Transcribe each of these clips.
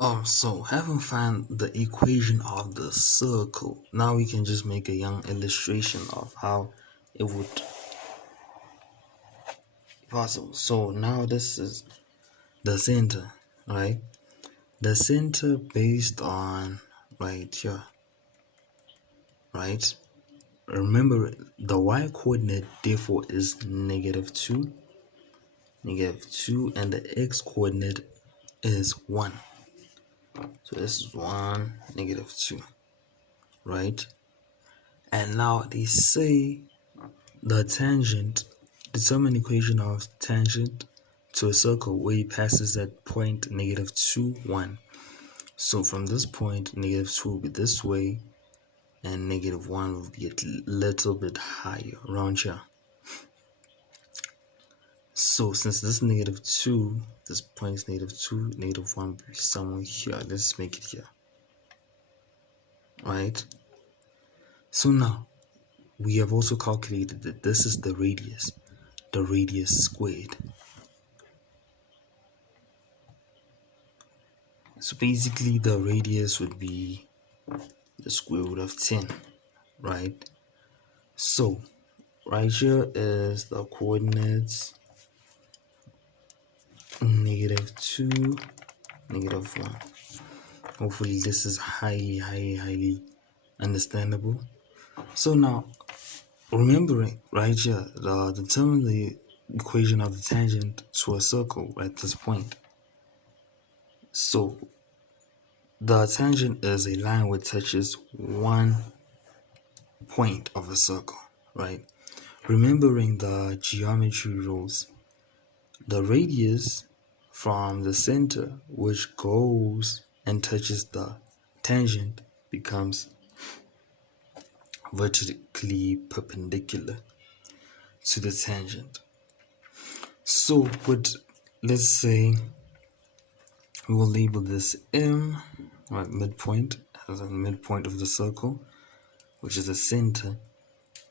So having found the equation of the circle, now we can just make a young illustration of how it would be possible. So now this is the center, right? The center based on right here, right? Remember the y coordinate therefore is -2, -2, and the x coordinate is 1. So this is 1, -2, right? And now they say the tangent, determine equation of tangent to a circle where it passes at point -2, 1. So from this point, -2 will be this way, and -1 will be a little bit higher around here. So since this -2, this point is -2, -1 will be somewhere here. Let's make it here, right? So now we have also calculated that this is the radius squared. So basically the radius would be the square root of 10, right? So right here is the coordinates -2, -1. Hopefully this is highly understandable. So now remembering right here, determine the equation of the tangent to a circle at this point. So the tangent is a line which touches one point of a circle, right? Remembering the geometry rules, the radius from the center which goes and touches the tangent becomes vertically perpendicular to the tangent. So let's say we will label this M, right, midpoint, as a midpoint of the circle, which is the center,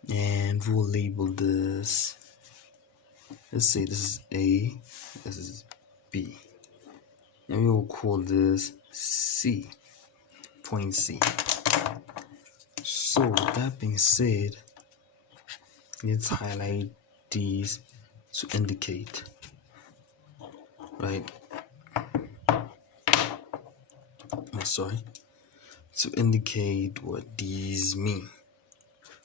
and we'll label this, let's say this is A, this is B, and we will call this C, point C. So with that being said, let's highlight these to indicate, right? To indicate what these mean.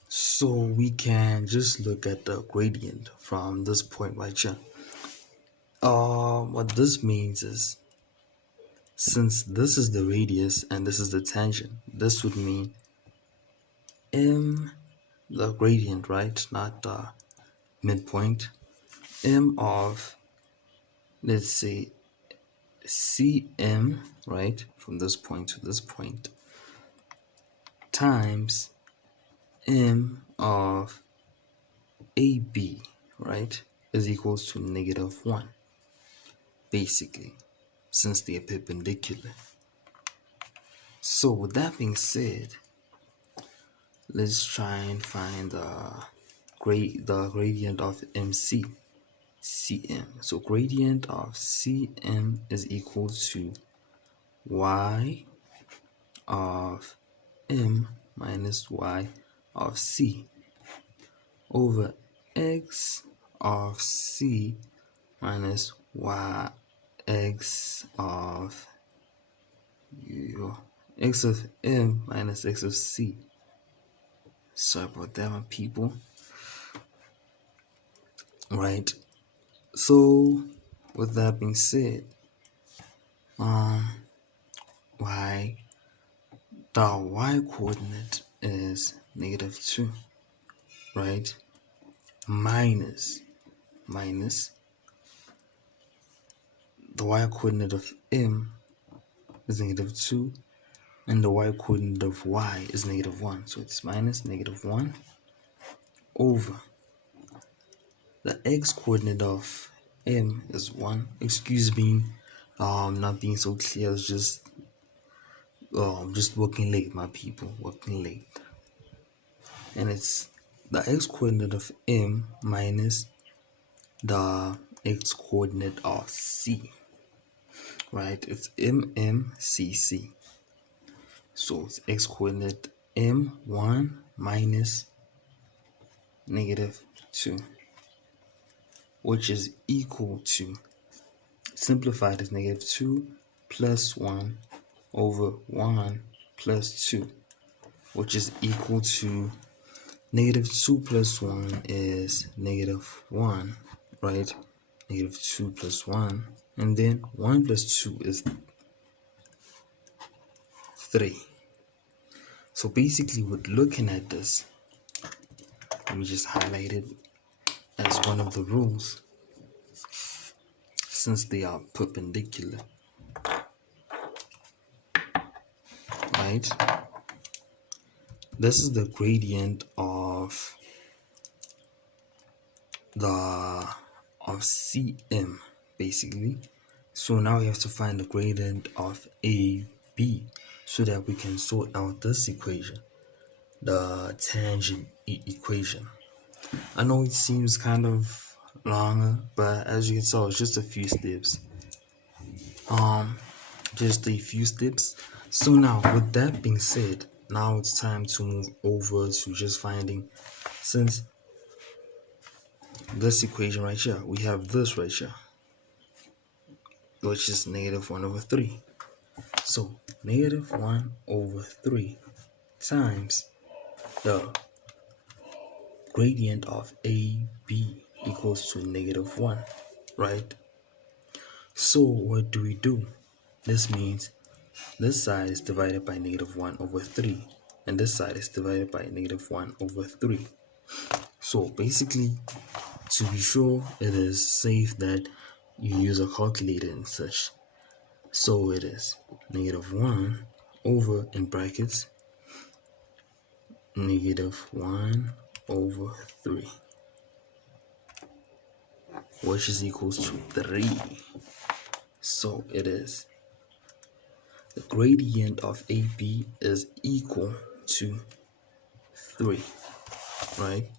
So we can just look at the gradient from this point right here. What this means is, since this is the radius and this is the tangent, this would mean M, the gradient, right? Not the midpoint. M of, let's say, CM, right? From this point to this point, times M of AB, right, is equals to -1, basically, since they are perpendicular. So with that being said, let's try and find the gradient of CM. So gradient of CM is equal to y of M minus y of C over x of C minus y x of M minus x of C. Sorry about that, my people. Right. So with that being said, the y coordinate is -2, right? Minus the y coordinate of M is -2, and the y coordinate of y is -1. So it's minus -1 over the x coordinate of M is 1. Excuse me, not being so clear. It's just working late, my people, working late. And it's the x coordinate of M minus the x coordinate of C. right? It's MMCC. So it's x coordinate m1 minus -2, which is equal to, simplified as -2 plus 1 over 1 plus 2, which is equal to -2 plus 1 is -1, right? -2 plus 1, and then 1 plus 2 is 3. So basically, with looking at this, let me just highlight it as one of the rules, since they are perpendicular, right? This is the gradient of CM, basically. So now we have to find the gradient of AB so that we can sort out this equation, the tangent equation. I know it seems kind of longer, but as you can tell, it's just a few steps. Just a few steps. So now, with that being said, now it's time to move over to just finding, since this equation right here, we have this right here, which is -1 over 3. So -1 over 3 times the gradient of AB equals to -1, right? So what do? This means this side is divided by -1 over 3, and this side is divided by -1 over 3. So basically, to be sure, it is safe that you use a calculator and such. So it is -1 over, in brackets, -1 over 3, which is equals to 3. So it is, the gradient of AB is equal to 3, right?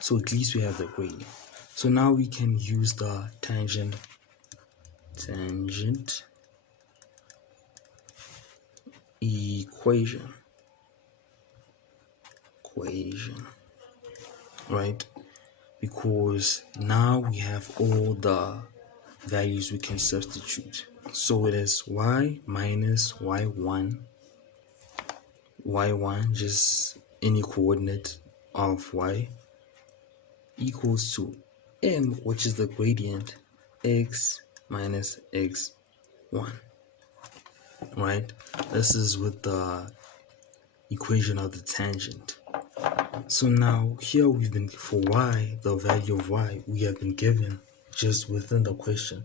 So at least we have the gradient. So now we can use the tangent equation, right? Because now we have all the values we can substitute. So it is y minus y1, just any coordinate of y, equals to m, which is the gradient, x minus x1, right? This is with the equation of the tangent. So now here we've been, for y, the value of y we have been given just within the question.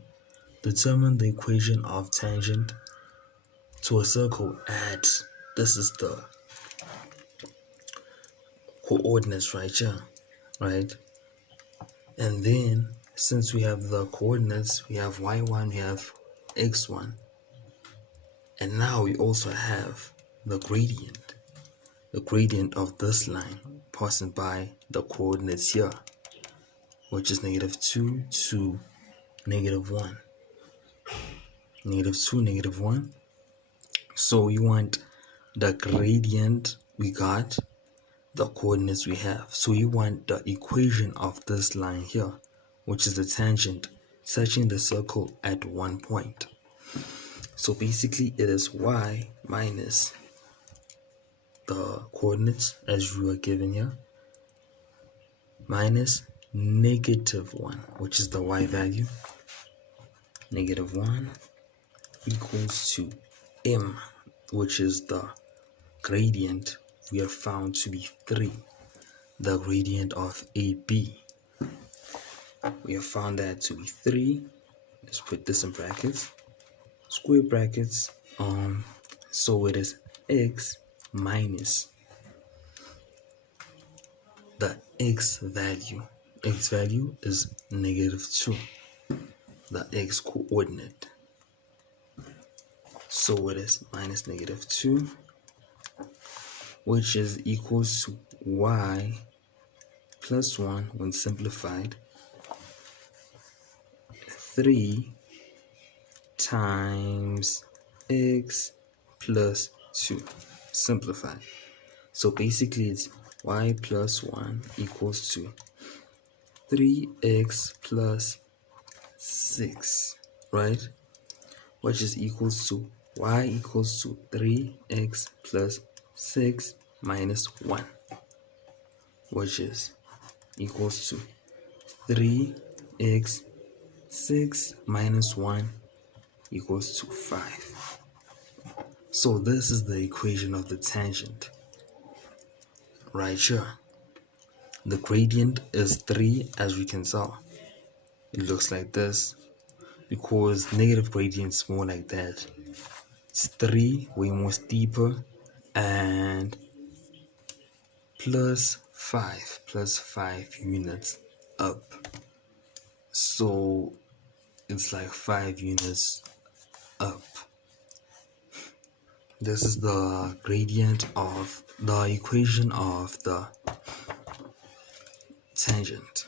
Determine the equation of tangent to a circle at, this is the coordinates right here, right? And then since we have the coordinates, we have y1, we have x1, and now we also have the gradient of this line passing by the coordinates here, which is -2 to -1, -2, -1. So we want the gradient we got, the coordinates we have. So we want the equation of this line here, which is the tangent touching the circle at one point. So basically it is y minus the coordinates as you are given here, minus -1, which is the y value, -1 equals to m, which is the gradient we have found to be 3, the gradient of AB. We have found that to be 3. Let's put this in brackets, square brackets. So it is x minus the x value. X value is -2, the x coordinate. So it is minus -2, which is equals to y plus 1 when simplified, 3 times x plus 2. Simplify. So basically it's y plus 1 equals to 3x plus 6, right? Which is equals to y equals to 3x plus 6 minus 1, which is equals to 3x 6 minus 1 equals to 5. So this is the equation of the tangent right here. The gradient is 3, as we can tell. It looks like this because negative gradient is more like that. It's 3, way more steeper, and plus 5 units up. So it's like 5 units up. This is the gradient of the equation of the tangent.